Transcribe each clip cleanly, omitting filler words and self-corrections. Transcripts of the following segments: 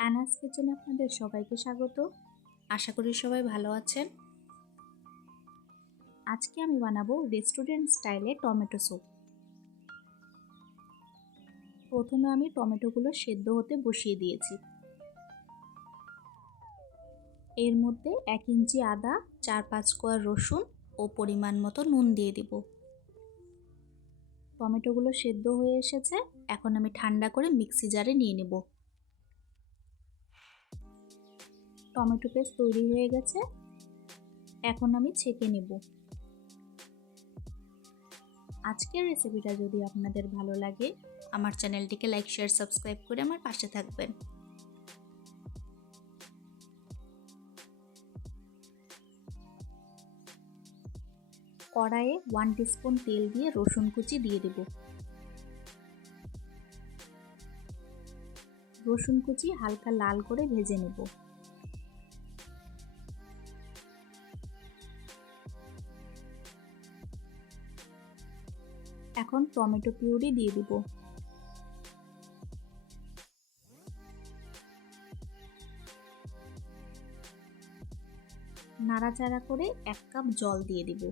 অ্যানাস কিচেনে আপনাদের সবাইকে স্বাগত। আশা করি সবাই ভালো আছেন। আজকে আমি বানাবো রেস্টুরেন্ট স্টাইলে টমেটো স্যুপ। প্রথমে আমি টমেটোগুলো সেদ্ধ হতে বসিয়ে দিয়েছি। এর মধ্যে 1 ইঞ্চি আদা, 4-5 কোয়া রসুন ও পরিমাণ মতো নুন দিয়ে দিব। টমেটোগুলো সেদ্ধ হয়ে এসেছে, এখন আমি ঠান্ডা করে মিক্সি জারে নিয়ে নেব। টমেটো পেস্ট তৈরি হয়ে গেছে, এখন আমি ছেঁকে নেব। আজকের রেসিপিটা যদি আপনাদের ভালো লাগে, আমার চ্যানেলটিকে লাইক, শেয়ার, সাবস্ক্রাইব করে আমার পাশে থাকবেন। কড়াইয়ে 1 টিস্পুন তেল দিয়ে রসুন কুচি দিয়ে দেব। রসুন কুচি হালকা লাল করে ভেজে নেব। এখন টমেটো পিউরি দিয়ে দিব। নাড়াচাড়া করে 1 কাপ জল দিয়ে দিব।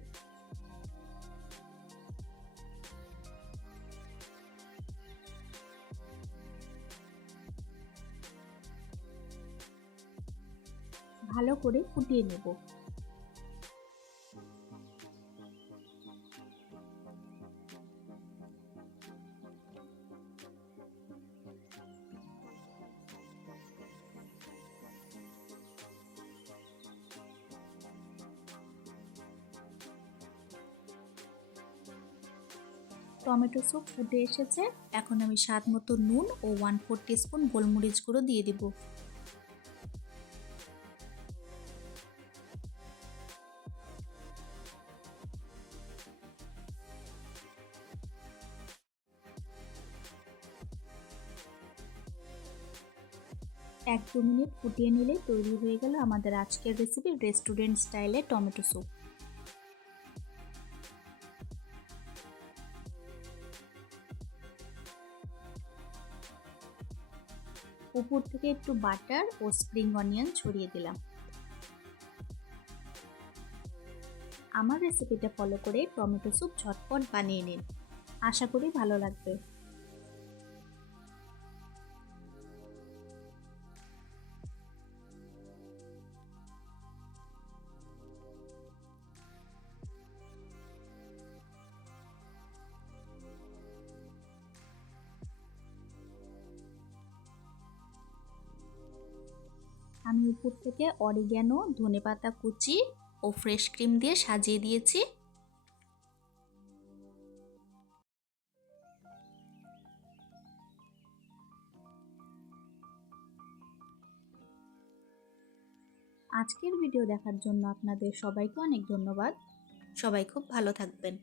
ভালো করে ফুটিয়ে নেব। টমেটো স্যুপ ফুটে এসেছে, এখন আমি স্বাদ মতো নুন ও 1/4 টিস্পুন গোলমরিচ গুঁড়ো দিয়ে দিব। এক দু মিনিট ফুটিয়ে নিলে তৈরি হয়ে গেল আমাদের আজকের রেসিপি রেস্টুরেন্ট স্টাইলে টমেটো স্যুপ। উপর থেকে একটু বাটার ও স্প্রিং অনিয়ন ছড়িয়ে দিলাম। আমার রেসিপিটা ফলো করে টমেটো স্যুপ ঝটপট বানিয়ে নিন, আশা করি ভালো লাগবে। আমি উপর থেকে অরিগ্যানো, ধনেপাতা কুচি ও ফ্রেশ ক্রিম দিয়ে সাজিয়ে দিয়েছি। আজকের ভিডিও দেখার জন্য আপনাদের সবাইকে অনেক ধন্যবাদ। সবাই খুব ভালো থাকবেন।